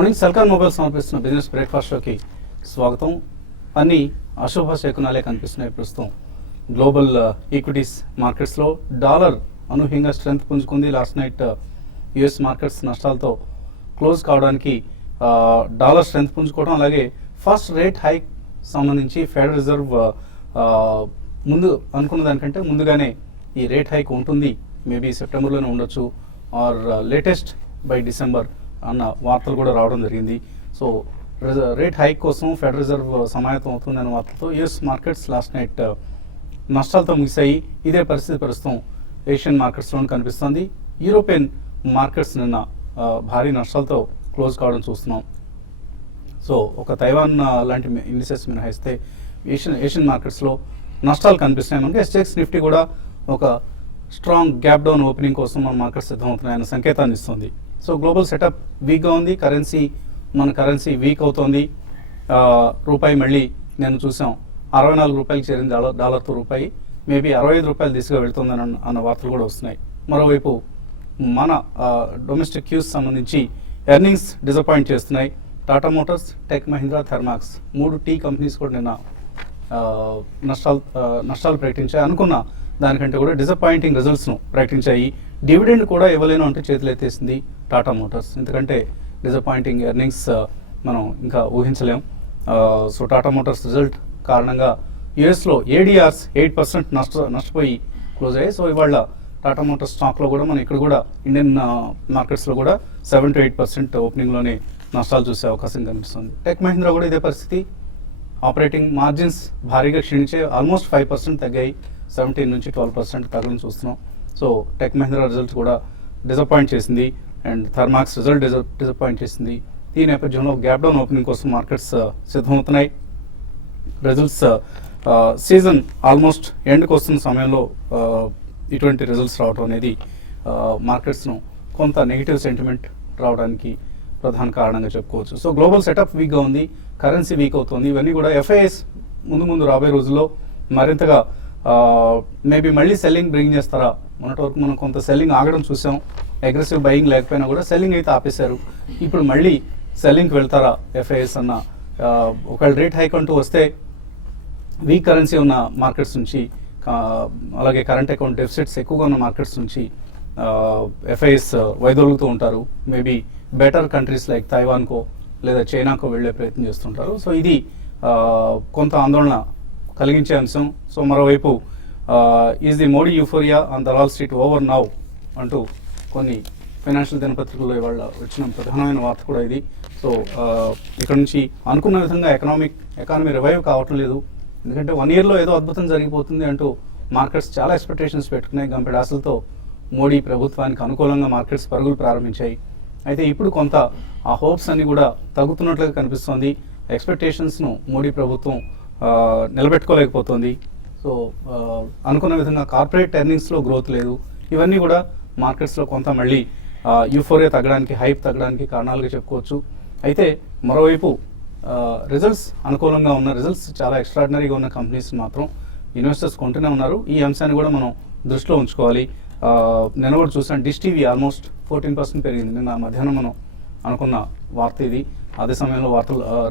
Morning Celkon mobile సమర్పిస్తున్న business breakfast షోకి స్వాగతం. అన్ని అశుభ శకునాలే కనిపిస్తున్నాయి ప్రస్తుతం. గ్లోబల్ ఈక్విటీస్ మార్కెట్స్లో డాలర్ అనూహ్యంగా స్ట్రెంత్ పుంజుకుంది. లాస్ట్ నైట్ యుఎస్ మార్కెట్స్ నష్టాలతో క్లోజ్ కావడానికి డాలర్ స్ట్రెంత్ పుంజుకోవడం, అలాగే ఫస్ట్ రేట్ హైక్ సంబంధించి ఫెడరల్ రిజర్వ్ ముందు అనుకున్న దానికంటే ముందుగానే ఈ రేట్ హైక్ ఉంటుంది, మేబీ సెప్టెంబర్లోనే ఉండొచ్చు ఆర్ లేటెస్ట్ బై డిసెంబర్ అన్న వార్తలు కూడా రావడం జరిగింది. సో రేట్ హైక్ కోసం ఫెడరల్ రిజర్వ్ సమాయత్తం అవుతుందన్న వార్తలతో యుఎస్ మార్కెట్స్ లాస్ట్ నైట్ నష్టాలతో ముగిశాయి. ఇదే పరిస్థితి ప్రస్తుతం ఏషియన్ మార్కెట్స్లో కనిపిస్తుంది. యూరోపియన్ మార్కెట్స్ నిన్న భారీ నష్టాలతో క్లోజ్ కావడం చూస్తున్నాం. సో ఒక తైవాన్ లాంటి ఇండిసెస్ మినహాయిస్తే ఏషియన్ మార్కెట్స్లో నష్టాలు కనిపిస్తున్నాయి. మనకి ఎస్టెక్స్ నిఫ్టీ కూడా ఒక స్ట్రాంగ్ గ్యాప్ డౌన్ ఓపెనింగ్ కోసం మన మార్కెట్స్ సిద్ధమవుతున్నాయన్న సంకేతాన్ని ఇస్తుంది. సో గ్లోబల్ సెటప్ వీక్గా ఉంది. మన కరెన్సీ వీక్ అవుతోంది. రూపాయి మళ్ళీ నేను చూసాం 64 రూపాయలకి చేరింది డాలర్తో రూపాయి, మేబీ 65 రూపాయలు దిశగా వెళ్తుందని అన్న వార్తలు కూడా వస్తున్నాయి. మరోవైపు మన డొమెస్టిక్ క్యూస్ సంబంధించి ఎర్నింగ్స్ డిసప్పాయింట్ చేస్తున్నాయి. టాటా మోటార్స్, టెక్ మహీంద్రా, థర్మాక్స్ 3 టీ కంపెనీస్ కూడా నిన్న నష్టాలు ప్రకటించాయి. అనుకున్న దానికంటే కూడా డిసప్పాయింటింగ్ రిజల్ట్స్ను ప్రకటించాయి. డివిడెండ్ కూడా ఇవ్వలేను అంటే చేతులు ఎత్తేసింది టాటా మోటార్స్. ఎందుకంటే డిసప్పాయింటింగ్ ఎర్నింగ్స్ మనం ఇంకా ఊహించలేం. సో టాటా మోటార్స్ రిజల్ట్ కారణంగా యుఎస్లో ఏడిఆర్స్ 8% నష్టపోయి క్లోజ్ అయ్యాయి. సో ఇవాళ టాటా మోటార్స్ స్టాక్లో కూడా మనం ఇక్కడ కూడా ఇండియన్ మార్కెట్స్లో కూడా 7 to 8% ఓపెనింగ్లోనే నష్టాలు చూసే అవకాశం కనిపిస్తుంది. టెక్ మహీంద్రా కూడా ఇదే పరిస్థితి. ఆపరేటింగ్ మార్జిన్స్ భారీగా క్షీణించే ఆల్మోస్ట్ 5% తగ్గాయి. 17 నుంచి 12% తగ్గడం చూస్తున్నాం. సో టెక్ మహీంద్రా రిజల్ట్స్ కూడా డిసప్పాయింట్ చేసింది అండ్ థర్మాక్స్ రిజల్ట్ డిసప్పాయింట్ చేసింది. ఈ నేపథ్యంలో గ్యాప్ డౌన్ ఓపెనింగ్ కోసం మార్కెట్స్ సిద్ధమవుతున్నాయి. రిజల్ట్స్ సీజన్ ఆల్మోస్ట్ ఎండ్కి వస్తున్న సమయంలో ఇటువంటి రిజల్ట్స్ రావడం అనేది మార్కెట్స్ను కొంత నెగిటివ్ సెంటిమెంట్ రావడానికి ప్రధాన కారణంగా చెప్పుకోవచ్చు. సో గ్లోబల్ సెటప్ వీక్గా ఉంది, కరెన్సీ వీక్ అవుతుంది. ఇవన్నీ కూడా ఎఫ్ఐఎస్ ముందు రాబోయే రోజుల్లో మరింతగా మేబీ మళ్ళీ సెల్లింగ్ బ్రింగ్ చేస్తారా? మొన్నటి వరకు మనం కొంత సెల్లింగ్ ఆగడం చూసాం. అగ్రెసివ్ బయింగ్ లేకపోయినా కూడా సెల్లింగ్ అయితే ఆపేశారు. ఇప్పుడు మళ్ళీ సెల్లింగ్కి వెళ్తారా ఎఫ్ఐఎస్ అన్న? ఒకవేళ రేట్ హైక్ అంటూ వస్తే వీక్ కరెన్సీ ఉన్న మార్కెట్స్ నుంచి, అలాగే కరెంట్ అకౌంట్ డెఫిసిట్స్ ఎక్కువగా ఉన్న మార్కెట్స్ నుంచి ఎఫ్ఐఎస్ వైదొలుగుతూ ఉంటారు. మేబీ బెటర్ కంట్రీస్ లైక్ తైవాన్కో లేదా చైనాకో వెళ్ళే ప్రయత్నం చేస్తుంటారు. సో ఇది కొంత ఆందోళన కలిగించే అంశం. సో మరోవైపు is the Modi euphoria on Dalal street over now అంటూ కొన్ని ఫైనాన్షియల్ దినపత్రికల్లో ఇవాళ వచ్చిన ప్రధానమైన వార్త కూడా ఇది. సో ఇక్కడ నుంచి అనుకున్న విధంగా ఎకానమీ రివైవ్ కావటం లేదు. ఎందుకంటే 1 yearలో ఏదో అద్భుతం జరిగిపోతుంది అంటూ మార్కెట్స్ చాలా ఎక్స్పెక్టేషన్స్ పెట్టుకున్నాయి. గంపెడు ఆశలతో మోడీ ప్రభుత్వానికి అనుకూలంగా మార్కెట్స్ పరుగులు ప్రారంభించాయి. అయితే ఇప్పుడు కొంత ఆ హోప్స్ అన్ని కూడా తగ్గుతున్నట్లుగా కనిపిస్తోంది. ఎక్స్పెక్టేషన్స్ను మోడీ ప్రభుత్వం నిలబెట్టుకోలేకపోతుంది. సో అనుకున్న విధంగా కార్పొరేట్ ఎర్నింగ్స్లో గ్రోత్ లేదు. ఇవన్నీ కూడా మార్కెట్స్లో కొంత మళ్ళీ యూఫోరియా తగ్గడానికి, హైప్ తగ్గడానికి కారణాలుగా చెప్పుకోవచ్చు. అయితే మరోవైపు రిజల్ట్స్ అనుకూలంగా ఉన్న, రిజల్ట్స్ చాలా ఎక్స్ట్రాడినరీగా ఉన్న కంపెనీస్ మాత్రం ఇన్వెస్టర్స్ కొంటూనే ఉన్నారు. ఈ అంశాన్ని కూడా మనం దృష్టిలో ఉంచుకోవాలి. నేను కూడా చూసాను, డిష్ టీవీ ఆల్మోస్ట్ 14% పెరిగింది. నిన్న మధ్యాహ్నం మనం అనుకున్న వార్త ఇది. అదే సమయంలో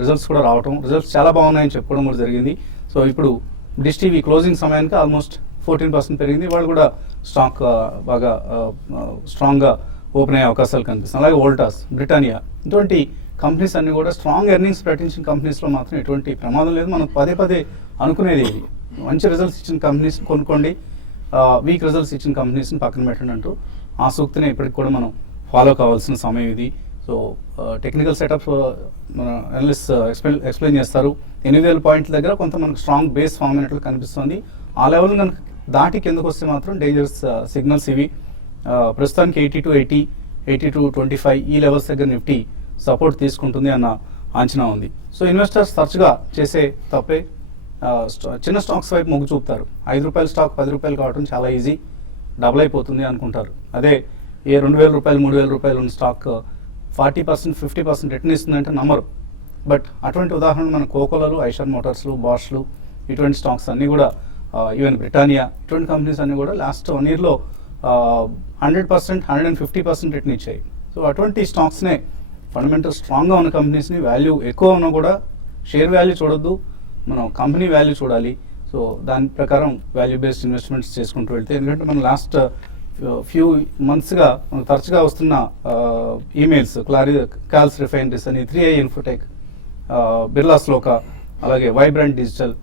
రిజల్ట్స్ కూడా రావటం, రిజల్ట్స్ చాలా బాగున్నాయని చెప్పుకోవడం కూడా జరిగింది. సో ఇప్పుడు డిష్ టీవీ క్లోజింగ్ సమయానికి ఆల్మోస్ట్ 14% పెరిగింది. వాళ్ళు కూడా స్టాక్ బాగా స్ట్రాంగ్గా ఓపెన్ అయ్యే అవకాశాలు కనిపిస్తుంది. అలాగే వోల్టాస్, బ్రిటానియా ఇటువంటి కంపెనీస్ అన్ని కూడా స్ట్రాంగ్ ఎర్నింగ్స్ ప్రకటించిన కంపెనీస్లో మాత్రం ఎటువంటి ప్రమాదం లేదు. మనం పదే అనుకునేది ఇది, మంచి రిజల్ట్స్ ఇచ్చిన కంపెనీస్ని కొనుక్కోండి, వీక్ రిజల్ట్స్ ఇచ్చిన కంపెనీస్ని పక్కన పెట్టండి అంటూ ఆ సూక్తిని ఇప్పటికి కూడా మనం ఫాలో కావాల్సిన సమయం ఇది. సో టెక్నికల్ సెటప్ మన అనలిస్ట్ ఎక్స్ప్లెయిన్ చేస్తారు. 8,000 పాయింట్ల దగ్గర కొంత మనకు స్ట్రాంగ్ బేస్ ఫామ్ అయినట్లు కనిపిస్తుంది. ఆ లెవెల్ కనుక దాటి కిందకు వస్తే మాత్రం డేంజరస్ సిగ్నల్స్ ఇవి. ప్రస్తుతానికి 80 to 80, 80 to 25 ఈ లెవెల్స్ దగ్గర నిఫ్టీ సపోర్ట్ తీసుకుంటుంది అన్న అంచనా ఉంది. సో ఇన్వెస్టర్స్ తరచుగా చేసే తప్పే చిన్న స్టాక్స్ వైపు మొగ్గు చూపుతారు. 5 రూపాయల స్టాక్ 10 రూపాయలు కావడం చాలా ఈజీ, డబుల్ అయిపోతుంది అనుకుంటారు. అదే 2,000 రూపాయలు 3,000 రూపాయలు ఉన్న స్టాక్ 40%, 50% రిటర్న్ ఇస్తుందంటే నమ్మరు. బట్ అటువంటి ఉదాహరణ మన కోకోలలు, ఐషర్ మోటార్స్లు, బాష్లు ఇటువంటి స్టాక్స్ అన్నీ కూడా, ఈవెన్ బ్రిటానియా ఇటువంటి కంపెనీస్ అన్నీ కూడా లాస్ట్ 1 yearలో 100%, 150% రిటర్న్ ఇచ్చాయి. సో అటువంటి స్టాక్స్నే ఫండమెంటల్ స్ట్రాంగ్గా ఉన్న కంపెనీస్ని వాల్యూ ఎక్కువ ఉన్నా కూడా షేర్ వాల్యూ చూడొద్దు, మనం కంపెనీ వాల్యూ చూడాలి. సో దాని ప్రకారం వాల్యూ బేస్డ్ ఇన్వెస్ట్మెంట్స్ చేసుకుంటూ వెళ్తే, ఎందుకంటే మనం లాస్ట్ ఫ్యూ మంత్స్గా మనకు తరచుగా వస్తున్న ఈమెయిల్స్, కాల్స్ రిఫైనరీస్ అని, 3i ఇన్ఫోటెక్, బిర్లా శ్లోక, అలాగే Vibrant Digital,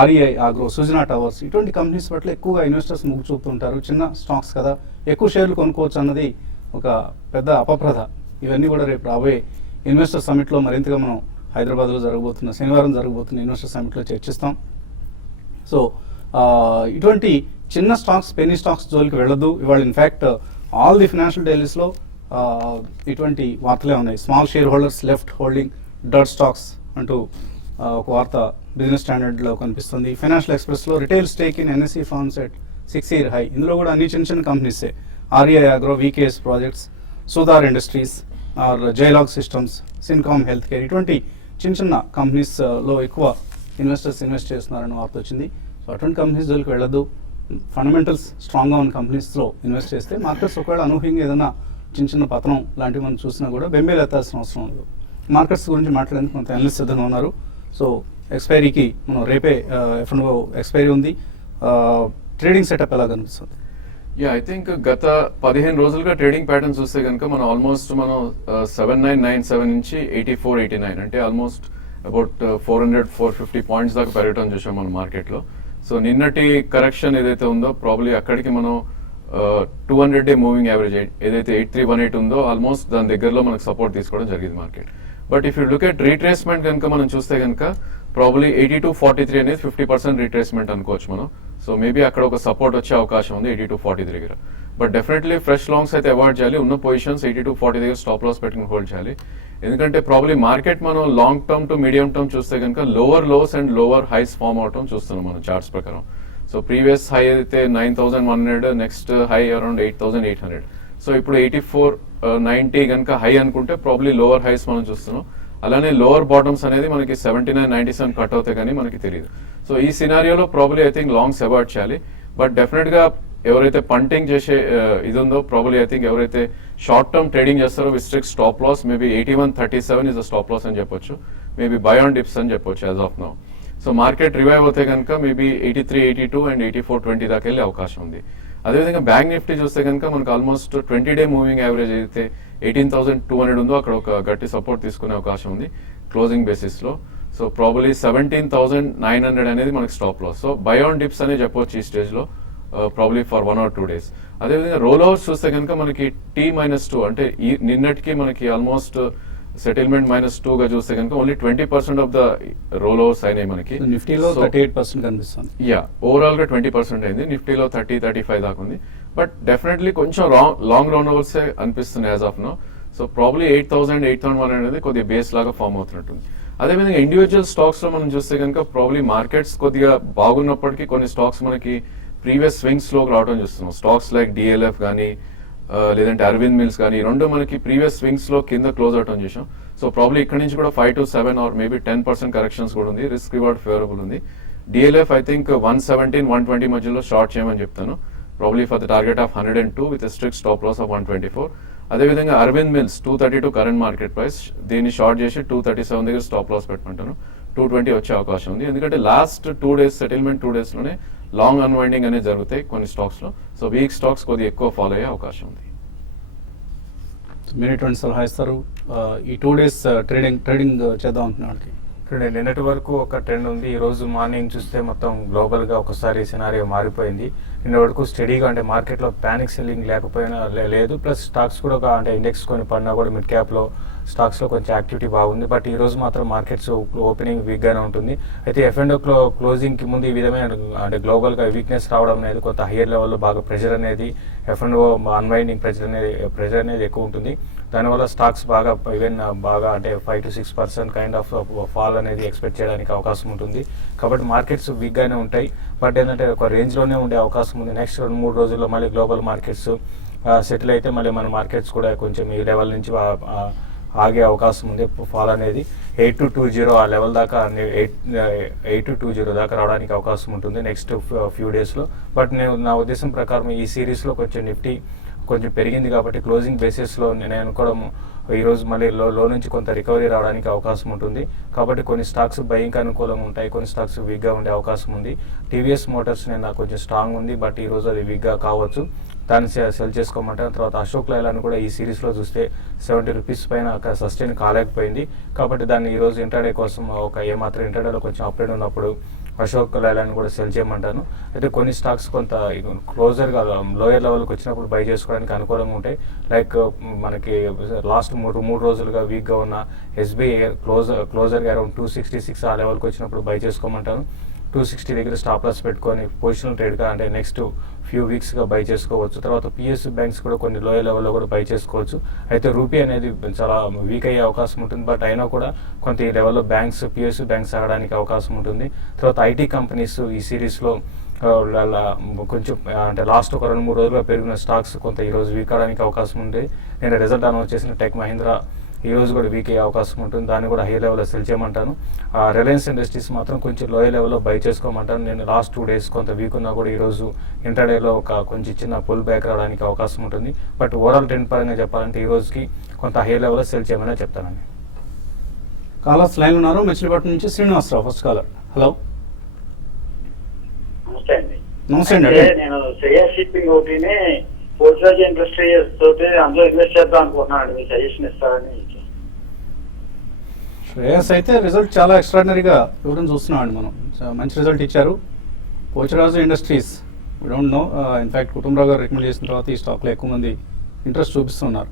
REI Agro, Sujana Towers, ఇటువంటి కంపెనీస్ పట్ల ఎక్కువగా ఇన్వెస్టర్స్ మొగ్గు చూపుతుంటారు. చిన్న స్టాక్స్ కదా, ఎక్కువ షేర్లు కొనుక్కోవచ్చు అన్నది ఒక పెద్ద అపప్రథ. ఇవన్నీ కూడా రేపు రాబోయే ఇన్వెస్టర్ సమిట్లో మరింతగా మనం హైదరాబాద్లో శనివారం జరగబోతున్న ఇన్వెస్టర్ సమిట్లో చర్చిస్తాం. సో ఇటువంటి చిన్న స్టాక్స్, పెనీ స్టాక్స్ జోలికి వెళ్ళొద్దు. ఇవాళ ఇన్ఫ్యాక్ట్ ఆల్ ది ఫైనాన్షియల్ డైలీస్లో ఇటువంటి వార్తలే ఉన్నాయి. Small shareholders left holding dirt stocks అంటూ ఒక వార్త బిజినెస్ స్టాండర్డ్లో కనిపిస్తుంది. ఫైనాన్షియల్ ఎక్స్ప్రెస్లో retail stake in NSE firms at 6-year high. ఇందులో కూడా అన్ని చిన్న చిన్న కంపెనీసే, ఆర్ఈఐ ఆగ్రో, వికేఎస్ ప్రాజెక్ట్స్, సోదార్ ఇండస్ట్రీస్, ఆర్ జైలాగ్ సిస్టమ్స్, సిన్కామ్ హెల్త్ కేర్, ఇటువంటి చిన్న చిన్న కంపెనీస్లో ఎక్కువ ఇన్వెస్టర్స్ ఇన్వెస్ట్ చేస్తున్నారని వార్త వచ్చింది. సో అటువంటి కంపెనీస్ జోలికి వెళ్ళొద్దు. ఫండమెంటల్స్ స్ట్రాంగ్గా ఉన్న కంపెనీస్లో ఇన్వెస్ట్ చేస్తే మార్కెట్స్ ఒకవేళ అనూహ్యంగా ఏదైనా చిన్న చిన్న పతనం లాంటివి మనం చూసినా కూడా బెంబేలు ఎత్తాల్సిన అవసరం లేదు. మార్కెట్స్ గురించి మాట్లాడేందుకు కొంత అనలిస్ట్ సిద్ధంగా ఉన్నారు. సో ఎక్స్పైరీకి మనం రేపే F&O ఎక్స్పైరీ ఉంది. ట్రేడింగ్ సెటప్ ఎలా కనిపిస్తుంది? ఐ థింక్ గత 15 రోజులుగా ట్రేడింగ్ ప్యాటర్న్ చూస్తే కనుక మనం ఆల్మోస్ట్ 7997 నుంచి 8489, అంటే ఆల్మోస్ట్ అబౌట్ 400-450 పాయింట్స్ దాకా పెరగటం చూసాం మన మార్కెట్లో. సో నిన్నటి కరెక్షన్ ఏదైతే ఉందో ప్రాబ్లీ అక్కడికి మనం 200-day మూవింగ్ యావరేజ్ ఏదైతే 8318 ఉందో ఆల్మోస్ట్ దాని దగ్గరలో మనకు సపోర్ట్ తీసుకోవడం జరిగింది market. But if you look at retracement కనుక మనం చూస్తే కనుక ప్రాబ్లీ 8243 అనేది 50% రీట్రేస్మెంట్ అనుకోవచ్చు మనం. సో మేబీ అక్కడ ఒక సపోర్ట్ వచ్చే అవకాశం ఉంది 8240 దగ్గర. బట్ డెఫినెట్లీ ఫ్రెష్ లాంగ్స్ అయితే అవాయిడ్ చేయాలి. ఉన్న పొజిషన్స్ 8240 దగ్గర స్టాప్ లాస్ పెట్టుకుని హోల్డ్ చేయాలి. ఎందుకంటే ప్రాబ్లీ మార్కెట్ మనం long term to medium term చూస్తే కనుక lower lows and lower highs form అవటం చూస్తున్నాం మనం చార్ట్స్ ప్రకారం. సో ప్రీవియస్ హై అయితే 9100, నెక్స్ట్ హై అరౌండ్ 8800. సో ఇప్పుడు 8490 కనుక హై అనుకుంటే ప్రాబ్లీ లోవర్ హైస్ మనం చూస్తున్నాం. అలానే లోవర్ బాటమ్స్ అనేది మనకి 7997 కట్ అవుతాయి కానీ మనకి తెలియదు. సో ఈ సినారియోలో probably I think longs avoid చేయాలి. బట్ డెఫినెట్గా ఎవరైతే పంటింగ్ చేసే ఇది ఉందో ప్రాబ్లీ ఐ థింక్ ఎవరైతే షార్ట్ టర్మ్ ట్రేడింగ్ చేస్తారో with strict stop loss maybe 8137 is the stop loss అని చెప్పొచ్చు. మేబీ బై ఆన్ డిప్స్ అని చెప్పొచ్చు as of now. So market revive అవుతే కనుక మేబీ 8382 అండ్ 8420 దాకా వెళ్ళే అవకాశం ఉంది. అదేవిధంగా బ్యాంక్ నిఫ్టీ చూస్తే కనుక మనకు ఆల్మోస్ట్ 20-day మూవింగ్ యావరేజ్ అయితే 18,200 ఉందో అక్కడ ఒక గట్టి సపోర్ట్ తీసుకునే అవకాశం ఉంది క్లోజింగ్ బేసిస్లో. సో ప్రాబబ్లీ 17,900 అనేది మనకి stop loss. So buy on dips అనే చెప్పొచ్చు ఈ స్టేజ్లో ప్రాబ్లీ ఫర్ 1 or 2 days. అదేవిధంగా రోల్ ఓవర్స్ చూస్తే కనుక మనకి T-2 అంటే నిన్నటికి మనకి ఆల్మోస్ట్ సెటిల్మెంట్ -2 గా చూస్తే కనుక only 20% of the role overs అయినాయి మనకి. నిఫ్టీలో 38% కనిపిస్తుంది. ఓవరాల్ గా 20% అయింది. నిఫ్టీలో 30-35 దాకా ఉంది. బట్ డెఫినెట్లీ కొంచెం లాంగ్ రౌండ్ ఓవర్స్ అనిపిస్తుంది as of now. So probably 8,000-8,100 అనేది కొద్దిగా బేస్ లాగా ఫామ్ అవుతున్నట్టుంది. అదేవిధంగా ఇండివిజువల్ స్టాక్స్ లో మనం చూస్తే కనుక ప్రాబ్లీ మార్కెట్స్ కొద్దిగా బాగున్నప్పటికీ కొన్ని స్టాక్స్ మనకి ప్రీవియస్ స్వింగ్స్ లోకి రావడం చూస్తున్నాం. స్టాక్స్ లైక్ DLF కానీ లేదంటే అరవింద్ మిల్స్ కానీ ఈ రెండు మనకి ప్రీవియస్ స్వింగ్స్ లో కింద క్లోజ్ అవటం చేసాం. సో ప్రాబ్లీ ఇక్కడ నుంచి కూడా 5 to 7 ఆర్ మేబీ 10% కరెక్షన్స్ కూడా ఉంది. రిస్క్ రివార్డ్ ఫేవరబుల్ ఉంది. DLF ఐ థింక్ 117-120 మధ్యలో షార్ట్ చేయమని చెప్తాను. Probably for the target of 102 with strict stop loss of 124. అదేవిధంగా Arvind Mills 232 current market price, దీన్ని షార్ట్ చేసి 237 దగ్గర స్టాప్ లాస్ పెట్టమంటాను. 220 వచ్చే అవకాశం ఉంది. ఎందుకంటే లాస్ట్ 2 days సెటిల్మెంట్ 2 days లోనే లాంగ్ అన్వైండింగ్ అనేది జరుగుతాయి కొన్ని స్టాక్స్ లో. సో వీక్ స్టాక్స్ కొద్దిగా ఎక్కువ ఫాలో అయ్యే అవకాశం ఉంది. మీరు ఎటువంటి సలహా ఇస్తారు ఈ 2 days ట్రేడింగ్ చేద్దాం అంటున్న వాళ్ళకి? నిన్నటి వరకు ఒక ట్రెండ్ ఉంది. ఈ రోజు మార్నింగ్ చూస్తే మొత్తం గ్లోబల్ గా ఒకసారి సినారియో మారిపోయింది. నిన్న వరకు స్టడీగా అంటే మార్కెట్ లో ప్యానిక్ సెల్లింగ్ లేకపోయినా లేదు. ప్లస్ స్టాక్స్ కూడా అంటే ఇండెక్స్ కొని పడినా కూడా మిడ్ క్యాప్ లో స్టాక్స్ లో కొంచెం యాక్టివిటీ బాగుంది. బట్ ఈ రోజు మాత్రం మార్కెట్స్ ఓపెనింగ్ వీక్ గానే ఉంటుంది. అయితే F&O క్లోజింగ్ కి ముందు ఈ విధమైన అంటే గ్లోబల్ గా వీక్నెస్ రావడం అనేది కొంత హైయర్ లెవెల్లో బాగా ప్రెషర్ అనేది F&O అన్వైండింగ్ ప్రెషర్ అనేది ఎక్కువ ఉంటుంది. దానివల్ల స్టాక్స్ బాగా ఈవెన్ బాగా అంటే 5 to 6% కైండ్ ఆఫ్ ఫాల్ అనేది ఎక్స్పెక్ట్ చేయడానికి అవకాశం ఉంటుంది. కాబట్టి మార్కెట్స్ వీక్ గానే ఉంటాయి. బట్ ఏంటంటే ఒక రేంజ్ లోనే ఉండే అవకాశం ఉంది. నెక్స్ట్ 2-3 రోజుల్లో మళ్ళీ గ్లోబల్ మార్కెట్స్ సెటిల్ అయితే మళ్ళీ మన మార్కెట్స్ కూడా కొంచెం ఈ లెవెల్ నుంచి ఆగే అవకాశం ఉంది. ఫాల్ అనేది 8220 ఆ లెవెల్ దాకా 8220 దాకా రావడానికి అవకాశం ఉంటుంది నెక్స్ట్ ఫ్యూ డేస్లో. బట్ నా ఉద్దేశం ప్రకారం ఈ సిరీస్లో కొంచెం నిఫ్టీ కొంచెం పెరిగింది కాబట్టి క్లోజింగ్ బేసిస్లో నేను అనుకోవడం ఈరోజు మళ్ళీ లో నుంచి కొంత రికవరీ రావడానికి అవకాశం ఉంటుంది. కాబట్టి కొన్ని స్టాక్స్ బయింగ్ అనుకూలంగా ఉంటాయి, కొన్ని స్టాక్స్ వీక్గా ఉండే అవకాశం ఉంది. టీవీఎస్ మోటార్స్ నిన్న కొంచెం స్ట్రాంగ్ ఉంది, బట్ ఈరోజు అది వీక్గా కావచ్చు, దాన్ని సెల్ చేసుకోమంటారు. తర్వాత అశోక్ లైలాండ్ కూడా ఈ సిరీస్లో చూస్తే 70 రూపీస్ పైన సస్టైన్ కాలేకపోయింది. కాబట్టి దాన్ని ఈరోజు ఇంటర్డే కోసం ఏమాత్రం ఇంటర్డేలో కొంచెం అప్డేట్ ఉన్నప్పుడు అశోక్ లైలాండ్ కూడా సెల్ చేయమంటాను. అయితే కొన్ని స్టాక్స్ కొంత క్లోజర్గా లోయర్ లెవెల్కి వచ్చినప్పుడు బై చేసుకోవడానికి అనుకూలంగా ఉంటాయి. లైక్ మనకి లాస్ట్ మూడు రోజులుగా వీక్గా ఉన్న ఎస్బీఐ క్లోజర్గా అరౌండ్ 266 ఆ లెవెల్కి వచ్చినప్పుడు బై చేసుకోమంటాను. 260 దగ్గర స్టాప్ లాస్ పెట్టుకొని పొజిషనల్ ట్రేడ్గా అంటే నెక్స్ట్ ఫ్యూ వీక్స్గా బై చేసుకోవచ్చు. తర్వాత పిఎస్యూ బ్యాంక్స్ కూడా కొన్ని లోయర్ లెవెల్లో కూడా బై చేసుకోవచ్చు. అయితే రూపీ అనేది చాలా వీక్ అయ్యే అవకాశం ఉంటుంది, బట్ అయినా కూడా కొంత ఈ లెవెల్లో పిఎస్యూ బ్యాంక్స్ ఆగడానికి అవకాశం ఉంటుంది. తర్వాత ఐటీ కంపెనీస్ ఈ సిరీస్లో కొంచెం అంటే లాస్ట్ ఒక 2-3 రోజులుగా పెరిగిన స్టాక్స్ కొంత ఈరోజు వీక్ అవడానికి అవకాశం ఉంది. నేను రిజల్ట్ అనౌన్స్ చేసిన టెక్ మహీంద్రా ఈ రోజు కూడా వీక్ అయ్యే అవకాశం ఉంటుంది, దాన్ని కూడా హై లెవెల్లో సెల్ చేయమంటాను. రిలయన్స్ ఇండస్ట్రీస్ మాత్రం కొంచెం లోయర్ లెవెల్లో బై చేసుకోమంటాను. నేను లాస్ట్ 2 డేస్ కొంత వీక్ ఉన్నా కూడా ఈరోజు ఇంటర్డేలో కొంచెం చిన్న పుల్ బ్యాక్ రావడానికి అవకాశం ఉంటుంది. బట్ ఓవరాల్ ట్రెండ్ పరంగా చెప్పాలంటే ఈ రోజుకి కొంత హై లెవెల్లో సెల్ చేయమని చెప్తానండి. కాలర్స్ లైన్ ఉన్నారు. మచిలీపట్నం నుంచి శ్రీనివాసరావు ఫస్ట్ కాలర్. హలో, నమస్తే అండి. నమస్తే అండి. అంటే నేను శ్రేయస్ షిప్పింగ్ ఒకటినే పోర్చుగల్ ఇండస్ట్రీస్ తోటి అందులో ఇన్వెస్ట్ చేద్దాం అనుకుంటున్నాను. మీ సజెషన్ ఇస్తారని. శ్రేయస్ అయితే రిజల్ట్ చాలా ఎక్స్ట్రాడినరీగా ఇవ్వడం చూస్తున్నామండి మనం. మంచి రిజల్ట్ ఇచ్చారు. Pocharaju Industries don't know, in fact Kutumbarao గారు రికమెండ్ చేసిన తర్వాత ఈ స్టాక్లో ఎక్కువ మంది ఇంట్రెస్ట్ చూపిస్తున్నారు.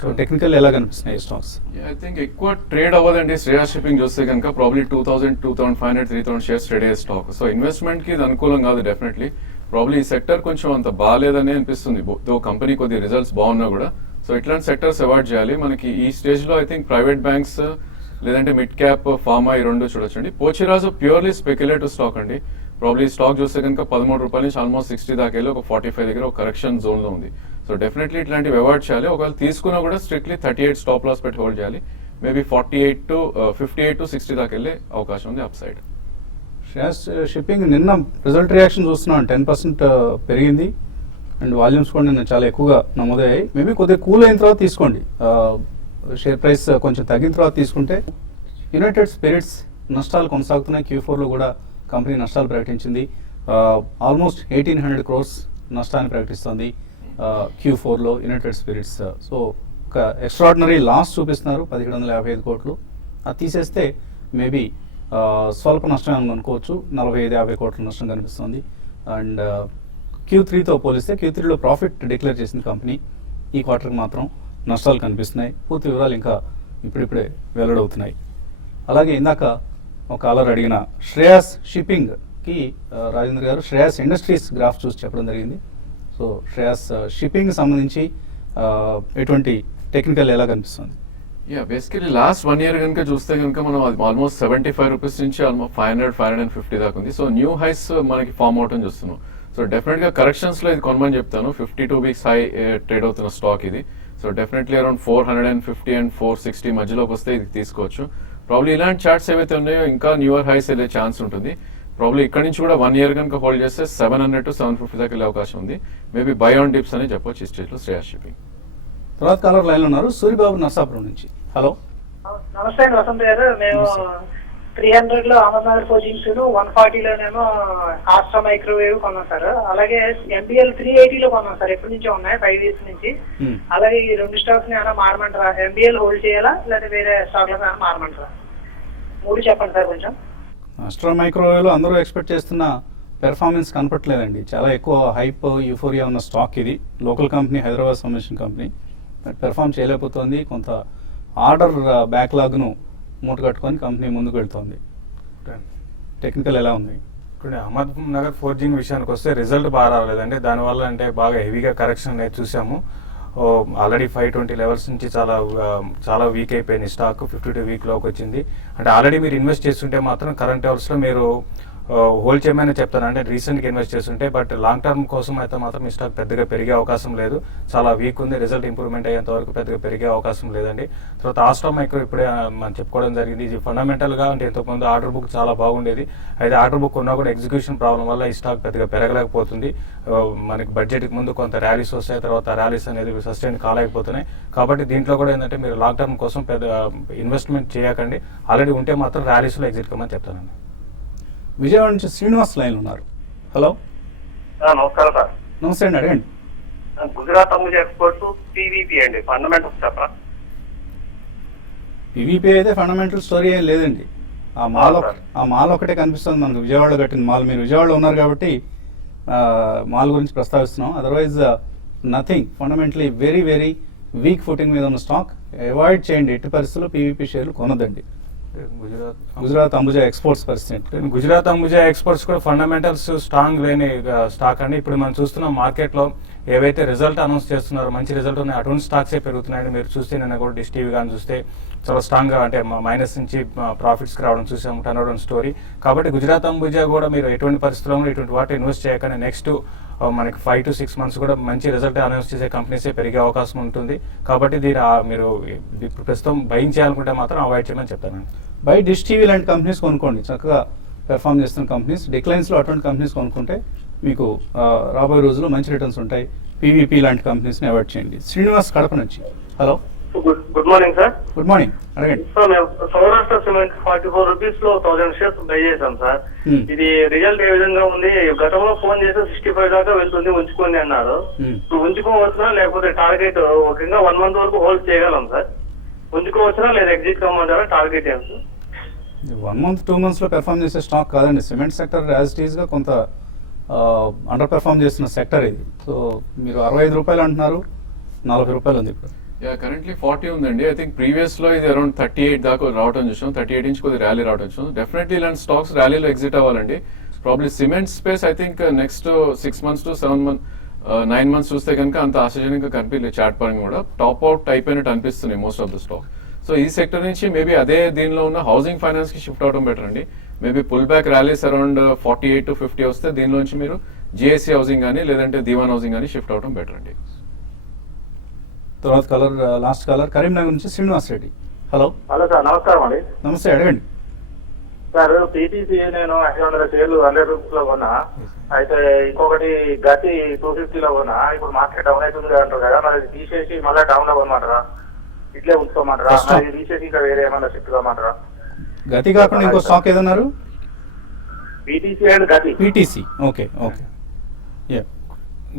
సో టెక్నికల్ ఎలా కనిపిస్తున్నాయి ఈ స్టాక్స్? ఐ థింక్ ఎక్కువ ట్రేడ్ అవ్వదండి శ్రేయస్ షిప్పింగ్ చూస్తే కనుక. ప్రాబ్లీ 2000, 2500, 3000 షేర్స్ ట్రేడ్ అయ్యే స్టాక్. సో ఇన్వెస్ట్మెంట్ కి ఇది అనుకూలం కాదు డెఫినెట్లీ. ప్రాబ్లీ ఈ సెక్టర్ కొంచెం అంత బాగాలేదని అనిపిస్తుంది, దో కంపెనీ కొద్ది రిజల్ట్స్ బాగున్నా కూడా. సో ఇట్లాంటి సెక్టర్స్ అవాయిడ్ చేయాలి. మనకి ఈ స్టేజ్ లో ఐ థింక్ ప్రైవేట్ బ్యాంక్స్ లేదంటే మిడ్ క్యాప్ ఫార్మా ఈ రెండు చూడొచ్చండి. పోచిరాజు ప్యూర్లీ స్పెక్యులేటివ్ స్టాక్ అండి. ప్రాబ్లీ స్టాక్ చూస్తే కనుక 13 రూపాయల నుంచి ఆల్మోస్ట్ 60 దాకా వెళ్ళి ఒక 45 దగ్గర ఒక కరెక్షన్ జోన్ లో ఉంది. సో డెఫినెట్లీ ఇట్లాంటివి అవాయిడ్ చేయాలి. ఒకవేళ తీసుకున్నా కూడా స్ట్రిక్ట్లీ 38 స్టాప్ లాస్ పెట్టి హోల్డ్ చేయాలి. మేబీ 58 to 60 దాకా వెళ్ళే అవకాశం ఉంది అప్ సైడ్. శ్రేయస్ షిప్పింగ్ నిన్న రిజల్ట్ రియాక్షన్ చూస్తున్నాం, 10% పెరిగింది అండ్ వాల్యూమ్స్ కూడా నిన్న చాలా ఎక్కువగా నమోదయ్యాయి. మేబీ కొద్దిగా కూల్ అయిన తర్వాత తీసుకోండి. షేర్ ప్రైస్ కొంచెం తగ్గిన తర్వాత తీసుకుంటే. యునైటెడ్ స్పిరిట్స్ నష్టాలు కొనసాగుతున్నాయి. Q4లో కూడా కంపెనీ నష్టాలు ప్రకటించింది. ఆల్మోస్ట్ 1800 crores నష్టాన్ని ప్రకటిస్తోంది Q4లో యునైటెడ్ స్పిరిట్స్. సో ఒక ఎక్స్ట్రాడినరీ లాస్ చూపిస్తున్నారు, 1755 కోట్లు. అది తీసేస్తే మేబీ స్వల్ప నష్టం అనుకోవచ్చు, 45-50 కోట్ల నష్టం కనిపిస్తుంది. అండ్ Q3తో పోలిస్తే Q3లో ప్రాఫిట్ డిక్లేర్ చేసింది కంపెనీ. ఈ క్వార్టర్కి మాత్రం నష్టాలు కనిపిస్తున్నాయి. పూర్తి వివరాలు ఇంకా ఇప్పుడిప్పుడే వెల్లడవుతున్నాయి. అలాగే ఇందాక ఒక కాలర్ అడిగిన శ్రేయస్ షిప్పింగ్కి రాజేంద్ర గారు శ్రేయస్ ఇండస్ట్రీస్ గ్రాఫ్ చూసి చెప్పడం జరిగింది. సో శ్రేయస్ షిప్పింగ్ సంబంధించి ఎటువంటి టెక్నికల్ ఎలా కనిపిస్తుంది? బేసికలీ లాస్ట్ 1 year కనుక చూస్తే కనుక మనం ఆల్మోస్ట్ 75 రూపీస్ నుంచి ఆల్మోస్ట్ 500-550 దాకా ఉంది. సో న్యూ హైస్ మనకి ఫామ్ అవటం చూస్తున్నాం. సో డెఫినెట్ గా కరెక్షన్స్ లో ఇది కొనమని చెప్తాను. 52 వీక్స్ హై ట్రేడ్ అవుతున్న స్టాక్ ఇది. సో డెఫినెట్లీ అరౌండ్ 450 and 460 మధ్యలోకి వస్తే ఇది తీసుకోవచ్చు. ప్రాబ్లీ ఇలాంటి చార్ట్స్ ఏవైతే ఉన్నాయో ఇంకా న్యూయర్ హైస్ వెళ్ళే ఛాన్స్ ఉంటుంది. ప్రాబ్లీ ఇక్కడ నుంచి కూడా 1 year కనుక హోల్డ్ చేస్తే 700 to 750 దాకా వెళ్ళే అవకాశం ఉంది. మేబీ బై ఆన్ డిప్స్ అని చెప్పొచ్చు ఈ స్టేజ్ లో శ్రేయస్ షిప్పింగ్. తర్వాత కాలర్ లైన్ ఉన్నారు, సూరిబాబు నర్సాపురం నుంచి. హలో, నమస్తే అండి వసంత్ గారు. మేము 300 లో అమర్నాథ్ కోచింగ్స్ 140లోనేమో ఆస్ట్రా మైక్రోవేవ్ కొన్నాం సార్. అలాగే MBL 380 లో కొన్నాం సార్. ఎప్పటి నుంచో ఉన్నాయి, 5 years నుంచి. అలాగే ఈ 2 స్టాక్స్ ని ఏమైనా మారమంటారా? MBL హోల్డ్ చేయాలా లేదా వేరే స్టాక్ లో ఏమైనా మారమంటారా? 3 చెప్పండి సార్ కొంచెం. ఆస్ట్రా మైక్రోవేవ్లో అందరూ ఎక్స్పెక్ట్ చేస్తున్న పెర్ఫార్మెన్స్ కనపట్లేదండి. చాలా ఎక్కువ హైప్ యూఫోరియా ఉన్న స్టాక్ ఇది. లోకల్ కంపెనీ, హైదరాబాద్ సంబంధించిన కంపెనీ. పెర్ఫామ్ చేయలేకపోతుంది. కొంత ఆర్డర్ బ్యాక్లాగ్ను మూట కట్టుకొని కంపెనీ ముందుకు వెళ్తోంది. టెక్నికల్ ఎలా ఉంది? ఇప్పుడు అహ్మద్ నగర్ ఫోర్జింగ్ విషయానికి వస్తే రిజల్ట్ బాగా రాలేదండి. దానివల్ల అంటే బాగా హెవీగా కరెక్షన్ అనేది చూసాము. ఆల్రెడీ 520 లెవెల్స్ నుంచి చాలా వీక్ అయిపోయింది స్టాక్. 52 వీక్లోకి వచ్చింది. అంటే ఆల్రెడీ మీరు ఇన్వెస్ట్ చేస్తుంటే మాత్రం కరెంట్ లెవెల్స్లో మీరు హోల్డ్ చేయమని చెప్తాను. అంటే రీసెంట్గా ఇన్వెస్ట్ చేస్తుంటే, బట్ లాంగ్ టర్మ్ కోసం అయితే మాత్రం ఈ స్టాక్ పెద్దగా పెరిగే అవకాశం లేదు. చాలా వీక్ ఉంది. రిజల్ట్ ఇంప్రూవ్మెంట్ అయ్యేంత వరకు పెద్దగా పెరిగే అవకాశం లేదండి. తర్వాత ఆస్ట్రా మైక్రో ఇప్పుడే మనం చెప్పుకోవడం జరిగింది. ఇది ఫండమెంటల్గా అంటే ఇంతకుముందు ఆర్డర్ బుక్ చాలా బాగుండేది. అయితే ఆర్డర్ బుక్ ఉన్నా కూడా ఎగ్జిక్యూషన్ ప్రాబ్లం వల్ల ఈ స్టాక్ పెద్దగా పెరగలేకపోతుంది. మనకి బడ్జెట్కి ముందు కొంత ర్యాలీస్ వస్తాయి, తర్వాత ర్యాలీస్ అనేది సస్టైన్ కాలేకపోతున్నాయి. కాబట్టి దీంట్లో కూడా ఏంటంటే మీరు లాంగ్ టర్మ్ కోసం పెద్ద ఇన్వెస్ట్మెంట్ చేయకండి. ఆల్రెడీ ఉంటే మాత్రం ర్యాలీస్లో ఎగ్జిట్ కమ్మని చెప్తానండి. విజయవాడ నుంచి శ్రీనివాస్ లైన్ ఉన్నారు. హలో, నమస్కారం సార్. నమస్తే అండి, అడగండి. గుజరాత్ అంబుజా ఎక్స్పోర్ట్స్ పీవీపీ అండి, ఫండమెంటల్స్ చెప్పరా? పీవీపీ అయితే ఫండమెంటల్ స్టోరీ ఏం లేదండి. ఆ మాల్ ఒకటే కనిపిస్తుంది మనకు, విజయవాడలో కట్టిన మాల్. మీరు విజయవాడలో ఉన్నారు కాబట్టి మాల్ గురించి ప్రస్తావిస్తున్నాం. Otherwise nothing. Fundamentally very very weak footing మీద ఉన్న స్టాక్. అవాయిడ్ చేయండి. ఎట్టి పరిస్థితుల్లో పీవీపీ షేర్లు కొనదండి. గుజరాత్ అంబుజా ఎక్స్పోర్ట్స్ పరిస్థితి. గుజరాత్ అంబుజా ఎక్స్పోర్ట్స్ కూడా ఫండమెంటల్స్ స్ట్రాంగ్ లేని స్టాక్ అండి. ఇప్పుడు మనం చూస్తున్నాం మార్కెట్లో ఏవైతే రిజల్ట్ అనౌన్స్ చేస్తున్నారో, మంచి రిజల్ట్ ఉన్నాయి, అటువంటి స్టాక్సే పెరుగుతున్నాయండి. మీరు చూస్తే నిన్న కూడా డిష్ టీవీ కానీ చూస్తే చాలా స్ట్రాంగ్గా అంటే మైనస్ నుంచి ప్రాఫిట్స్కి రావడం చూసాం, టర్న్ అవడం స్టోరీ. కాబట్టి గుజరాత్ అంబుజా కూడా మీరు ఎటువంటి పరిస్థితుల్లో ఇటువంటి వాటి ఇన్వెస్ట్ చేయగానే నెక్స్ట్ మనకి 5 to 6 months కూడా మంచి రిజల్ట్ అనౌన్స్ చేసే కంపెనీసే పెరిగే అవకాశం ఉంటుంది. కాబట్టి దీని మీరు ఇప్పుడు ప్రస్తుతం బయింగ్ చేయాలనుకుంటే మాత్రం అవాయిడ్ చేయమని చెప్తానండి. బై డిష్ టీవీ లాంటి కంపెనీస్ కొనుక్కోండి. చక్కగా పెర్ఫామ్ చేస్తున్న కంపెనీస్. డిక్లైన్స్లో అటువంటి కంపెనీస్ కొనుక్కుంటే మీకు రాబోయే రోజుల్లో మంచి రిటర్న్స్ ఉంటాయి. పీవీపీ లాంటి కంపెనీస్ని అవాయిడ్ చేయండి. శ్రీనివాస్ కడప నుంచి. Hello, good morning sir. Good morning, అడగండి. సార్ మేము సౌరాష్ట్ర సిమెంట్ 44 రూపీస్ లో 1000 షేర్స్ బై చేశాం సార్. ఇది రిజల్ట్ ఏ విధంగా ఉంది? గతంలో ఫోన్ చేస్తే 65 దాకా వెళ్తుంది, ఉంచుకోండి అన్నారు. ఇప్పుడు ఉంచుకోవచ్చునా లేకపోతే టార్గెట్ ఒకగా 1 month వరకు హోల్డ్ చేయగలం సార్? ఉంచుకోవచ్చునా లేదా ఎగ్జిట్ కమ్మంటారా? టార్గెట్ ఏం సార్? 1 month 2 months లో పెర్ఫామ్ చేసే స్టాక్ కాదండి. సిమెంట్ సెక్టర్ యాజ్ ఇట్ ఈస్గా కొంత అండర్ పెర్ఫామ్ చేస్తున్న సెక్టర్ ఇది. సో మీరు 65 రూపాయలు అంటున్నారు, 40 రూపాయలు ఉంది ఇప్పుడు. కరెంట్లీ 40 ఉందండి. ఐ థింక్ ప్రీవియస్ లో ఇది అరౌండ్ 38 దాకా రావడం చూసాం. 38 నుంచి కొద్దిగా ర్యాలీ రావడం చూసాం. డెఫినెట్లీ ఇలాంటి స్టాక్స్ ర్యాలీలో ఎగ్జిట్ అవ్వాలండి. Probably cement space I think next 6 months to 9 months చూస్తే కనుక అంత ఆశ్చర్యంగా కనిపించలేదు. చార్ట్ పరంగా కూడా టాప్ అవుట్ అయిపోయినట్టు అనిపిస్తున్నాయి most of the stock. So ఈ సెక్టర్ నుంచి మేబీ అదే దీనిలో ఉన్న హౌసింగ్ ఫైనాన్స్ కి షిఫ్ట్ అవడం బెటర్ అండి. Maybe pull back rallies around 48 to 50 వస్తే దీనిలో నుంచి మీరు జిఎస్సీ హౌసింగ్ కానీ లేదంటే దివాన్ హౌసింగ్ కానీ షిఫ్ట్ అవడం బెటర్ అండి. తర్వాత లాస్ట్ కాలర్ కరీంనగర్ నుంచి Srinivas Reddy. Hello. Hello sir, నమస్కారం అండి. నమస్తే, అడగండి. సార్ పీటీసీ నేను 500 షేర్లు 100 రూపీస్ లో కొన్నా. అయితే ఇంకొకటి గతి 250 లో కొన్నా. ఇప్పుడు మార్కెట్ డౌన్ అవుతుంది అంటారు కదా, మరి తీసేసి మళ్ళీ డౌన్ లో కొనమంటారా? ఇట్లే ఉంచుకోమంటారా? మరి తీసేసి ఇంకా వేరే ఏమన్నా షిఫ్ట్ కామంటారా? గతి కాకుండా ఇంకో స్టాక్ ఏదన్నారు? పీటీసీ అండ్ గతి. పీటీసీ. Okay okay.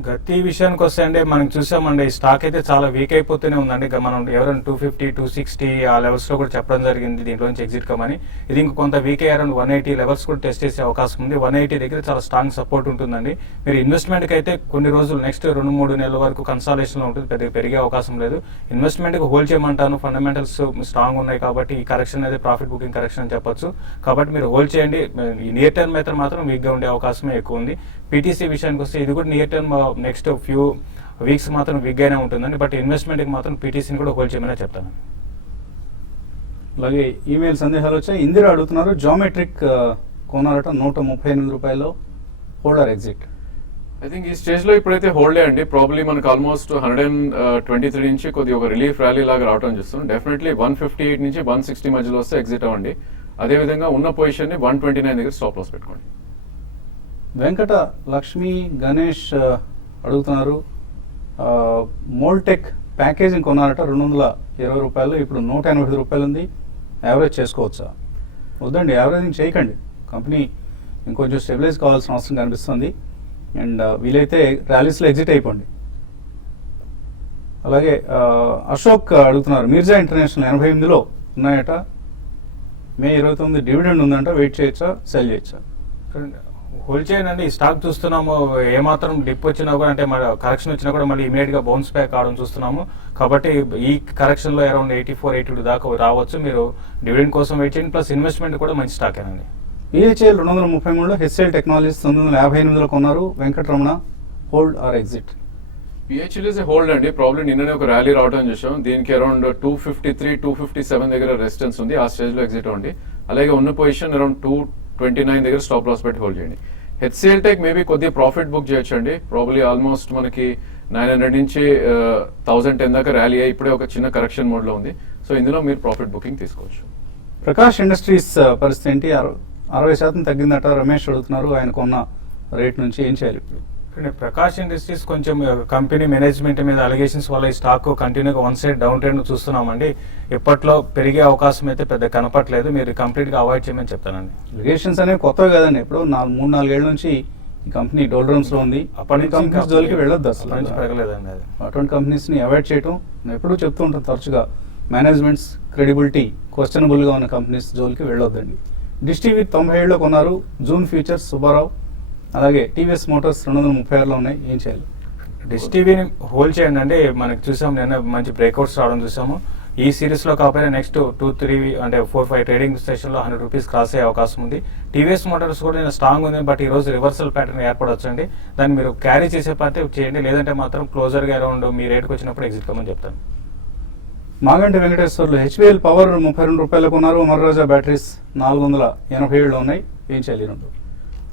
గతి విషయానికి వస్తే అండి మనం చూసామండి ఈ స్టాక్ అయితే చాలా వీక్ అయిపోతూనే ఉందండి. మనం ఎవరైనా 250, 260 ఆ లెవెల్స్ లో కూడా చెప్పడం జరిగింది దీంట్లో నుంచి ఎగ్జిట్ కమని. ఇది ఇంక కొంత వీక్ అయ్యారని 180 లెవెల్స్ కూడా టెస్ట్ చేసే అవకాశం ఉంది. 180 దగ్గర చాలా స్ట్రాంగ్ సపోర్ట్ ఉంటుందండి. మీరు ఇన్వెస్ట్మెంట్ కి అయితే కొన్ని రోజులు నెక్స్ట్ 2-3 నెలల వరకు కన్సాలేషన్ లో ఉంటుంది, పెద్దగా పెరిగే అవకాశం లేదు. ఇన్వెస్ట్మెంట్ కి హోల్డ్ చేయమంటాను. ఫండమెంటల్స్ స్ట్రాంగ్ ఉన్నాయి కాబట్టి ఈ కరెక్షన్ అనేది ప్రాఫిట్ బుకింగ్ కరెక్షన్ అని చెప్పొచ్చు. కాబట్టి మీరు హోల్డ్ చేయండి. ఈ నియర్ టర్మ్ అయితే మాత్రం వీక్ గా ఉండే అవకాశమే ఎక్కువ ఉంది. పీటీసీ విషయానికి వస్తే ఇది కూడా near term next few weeks మాత్రం వీక్ గానే ఉంటుందండి. బట్ ఇన్వెస్ట్మెంట్ కి మాత్రం పీటీసీని కూడా హోల్డ్ చేయమని చెప్తాను. అలాగే ఈమెయిల్ సందేహాలు వచ్చాయి. ఇందిరా అడుగుతున్నారు, జామెట్రిక్ కొనాలట 138 రూపాయలు, హోల్డర్ ఎగ్జిట్. ఐ థింక్ ఈ స్టేజ్ లో ఇప్పుడైతే హోల్డే అండి. ప్రాబ్లీ మనకు ఆల్మోస్ట్ 123 నుంచి కొద్దిగా ఒక రిలీఫ్ ర్యాలీ లాగా రావడం చూస్తాం. డెఫినెట్లీ 158 నుంచి 160 మధ్యలో వస్తే ఎగ్జిట్ అవ్వండి. అదేవిధంగా ఉన్న పొజిషన్ ని 129 దగ్గర స్టాప్ లాస్ పెట్టుకోండి. వెంకట లక్ష్మి గణేష్ అడుగుతున్నారు, మోల్టెక్ ప్యాకేజింగ్ కొనాలట 220 రూపాయలు, ఇప్పుడు 185 రూపాయలు ఉంది. యావరేజ్ చేసుకోవచ్చా? వద్దండి, యావరేజింగ్ చేయకండి. కంపెనీ ఇంకొంచెం స్టెబిలైజ్ కావాల్సిన అవసరం కనిపిస్తుంది. అండ్ వీలైతే ర్యాలీస్లో ఎగ్జిట్ అయిపోండి. అలాగే అశోక్ అడుగుతున్నారు, మిర్జా ఇంటర్నేషనల్ 88లో ఉన్నాయట, మే 29 డివిడెండ్ ఉందంట, వెయిట్ చేయొచ్చా, సెల్ చేయొచ్చా? హోల్డ్ చేయండి. ఈ స్టాక్ చూస్తున్నాము ఏమాత్రం డిప్ వచ్చినా కూడా అంటే మన కరెక్షన్ వచ్చినా కూడా మళ్ళీ ఇమీడియట్ గా బౌన్స్ బ్యాక్ అవడం చూస్తున్నాము. కాబట్టి ఈ కరెక్షన్ లో అరౌండ్ 84-82 దాకా రావచ్చు. మీరు డివిడెండ్ కోసం వెయిట్ చేయండి. ప్లస్ ఇన్వెస్ట్మెంట్ కూడా మంచి స్టాక్ ఏనండి. పిహెచ్ఎల్ 233లో, హెచ్ఎల్ టెక్నాలజీస్ 958లో కొన్నారు. Venkataramana, hold or exit? PHL is hold అండి. ప్రాబ్లమ్ నిన్ననే ఒక ర్యాలీ రావడం చూసాం. దీనికి అరౌండ్ 253, 257 దగ్గర రెసిస్టెన్స్ ఉంది. ఆ స్టేజ్ లో ఎగ్జిట్ అవ్వండి. అలాగే ఉన్న పొజిషన్ అరౌండ్ 29 దగ్గర స్టాప్ లాస్ పెట్టి హోల్డ్ చేయండి. హెచ్సిఎల్ టెక్ మేబీ కొద్దిగా ప్రాఫిట్ బుక్ చేయొచ్చు అండి. ప్రాబ్లీ ఆల్మోస్ట్ మనకి 900 నుంచి 1010 దాకా ర్యాలీ అయ్యి ఇప్పుడే ఒక చిన్న కరెక్షన్ మోడ్లో ఉంది. సో ఇందులో మీరు ప్రాఫిట్ బుకింగ్ తీసుకోవచ్చు. ప్రకాష్ ఇండస్ట్రీస్ పరిస్థితి ఏంటి? 60% తగ్గిందట రమేష్ అడుగుతున్నారు. ఆయనకు ఉన్న రేట్ నుంచి ఏం చేయాలి ఇప్పుడు? ప్రకాష్ ఇండస్ట్రీస్ కొంచెం కంపెనీ మేనేజ్మెంట్ మీద అలిగేషన్స్ వల్ల ఈ స్టాక్ కంటిన్యూగా వన్ సైడ్ డౌన్ ట్రెండ్ చూస్తున్నామండి. ఎప్పట్లో పెరిగే అవకాశం అయితే పెద్ద కనపట్లేదు. మీరు కంప్లీట్గా అవాయిడ్ చేయమని చెప్తానండి. లిగేషన్స్ అనేవి కొత్తవి కదండి. ఇప్పుడు 3-4 ఏళ్ల నుంచి ఈ కంపెనీ డోల్డ్రమ్స్ లో ఉంది. అప్పటి నుంచి కంపెనీస్ జోలికి వెళ్ళొద్దు అసలు. నుంచి పెరగలేదండి అది. అటువంటి కంపెనీస్ని అవాయిడ్ చేయటం నేను ఎప్పుడూ చెప్తూ ఉంటాను తరచుగా. మేనేజ్మెంట్స్ క్రెడిబిలిటీ క్వశ్చనబుల్గా ఉన్న కంపెనీస్ జోలికి వెళ్ళొద్దండి. డిష్ టీవీ 97లో కొన్నారు. June futures Subbarao. అలాగే టీవీఎస్ మోటార్స్ 236లో ఉన్నాయి. ఏం చేయాలి? డిష్ టీవీని హోల్డ్ చేయండి అండి. మనకి చూసాం నిన్న మంచి బ్రేక్అవుట్స్ రావడం చూసాము. ఈ సిరీస్లో కాకపోయినా నెక్స్ట్ 2-3 అంటే 4-5 ట్రేడింగ్ సెషన్లో 100 రూపీస్ క్రాస్ అయ్యే అవకాశం ఉంది. టీవీఎస్ మోటార్స్ కూడా నేను స్ట్రాంగ్ ఉంది, బట్ ఈ రోజు రివర్సల్ ప్యాటర్న్ ఏర్పడవచ్చండి. దాన్ని మీరు క్యారీ చేసే పార్టీ చేయండి, లేదంటే మాత్రం క్లోజర్గా అరౌండ్ మీ రేట్కి వచ్చినప్పుడు ఎగ్జిట్ కమ్మని చెప్తాను. మాగంటి వెంకటేశ్వర్లు హెచ్పిఎల్ పవర్ 32 రూపాయలకు ఉన్నారు. అమర్రాజా బ్యాటరీస్ 487లో ఉన్నాయి. ఏం చేయాలి?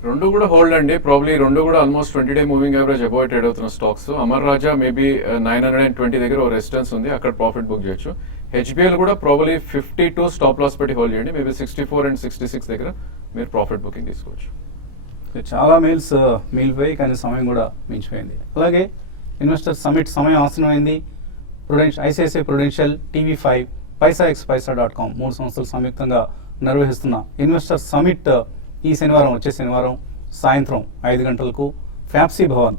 రెండు కూడా హోల్డ్ అండి. ప్రాబ్లీ రెండు కూడా ఆల్మోస్ట్ 20-డే మూవింగ్ యావరేజ్ అబౌవ్ ట్రేడ్ అవుతున్న స్టాక్స్. అమర్ రాజా మేబీ 920 దగ్గర ఒక రెసిస్టెన్స్ ఉంది, అక్కడ ప్రాఫిట్ బుక్ చేయొచ్చు. హెచ్బిఎల్ కూడా ప్రాబ్లీ 52 స్టాప్ లాస్ పెట్టి హోల్డ్ చేయండి. మేబీ 64 and 66 దగ్గర మీరు ప్రాఫిట్ బుకింగ్ తీసుకోవచ్చు. చాలా మెయిల్స్ మిగిలిపోయి కానీ సమయం కూడా మించిపోయింది. అలాగే ఇన్వెస్టర్ సమిట్ సమయం ఆసనమైంది. ఐసిఐసిఐ ప్రుడెన్షియల్, టీవీ5, paisaxpaisa.com 3 సంస్థలు సంయుక్తంగా నిర్వహిస్తున్న ఇన్వెస్టర్ సమిట్ ఈ శనివారం, వచ్చే శనివారం సాయంత్రం 5 గంటలకు ఫ్యాప్సీ భవన్,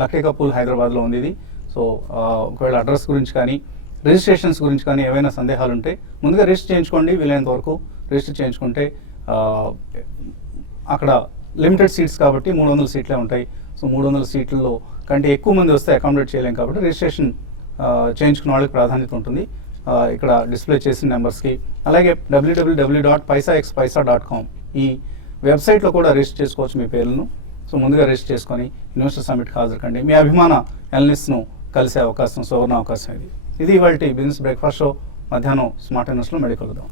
లక్డేకపూల్, హైదరాబాద్లో ఉంది ఇది. సో ఒకవేళ అడ్రస్ గురించి కానీ రిజిస్ట్రేషన్స్ గురించి కానీ ఏవైనా సందేహాలు ఉంటే ముందుగా రిజిస్టర్ చేయించుకోండి. వీలైనంత వరకు రిజిస్టర్ చేయించుకుంటే అక్కడ లిమిటెడ్ సీట్స్ కాబట్టి 300 సీట్లే ఉంటాయి. సో 300 సీట్లలో కంటే ఎక్కువ మంది వస్తే అకామిడేట్ చేయలేం కాబట్టి రిజిస్ట్రేషన్ చేయించుకున్న వాళ్ళకి ప్రాధాన్యత ఉంటుంది. ఇక్కడ డిస్ప్లే చేసిన నెంబర్స్కి, అలాగే www.paisaxpaisa.com ఈ వెబ్సైట్లో కూడా రిజిస్టర్ చేసుకోవచ్చు మీ పేర్లను. సో ముందుగా రిజిస్టర్ చేసుకొని ఇన్వెస్టర్ సమిట్కి హాజరు కండి. మీ అభిమాన ఎనలిస్ట్ను కలిసే అవకాశం, సువర్ణ అవకాశం ఇది. ఇది ఇవాళ బిజినెస్ బ్రేక్ఫాస్ట్ షో. మధ్యాహ్నం స్మార్ట్ ఇన్వెస్ట్లో మళ్ళీ కలుద్దాం.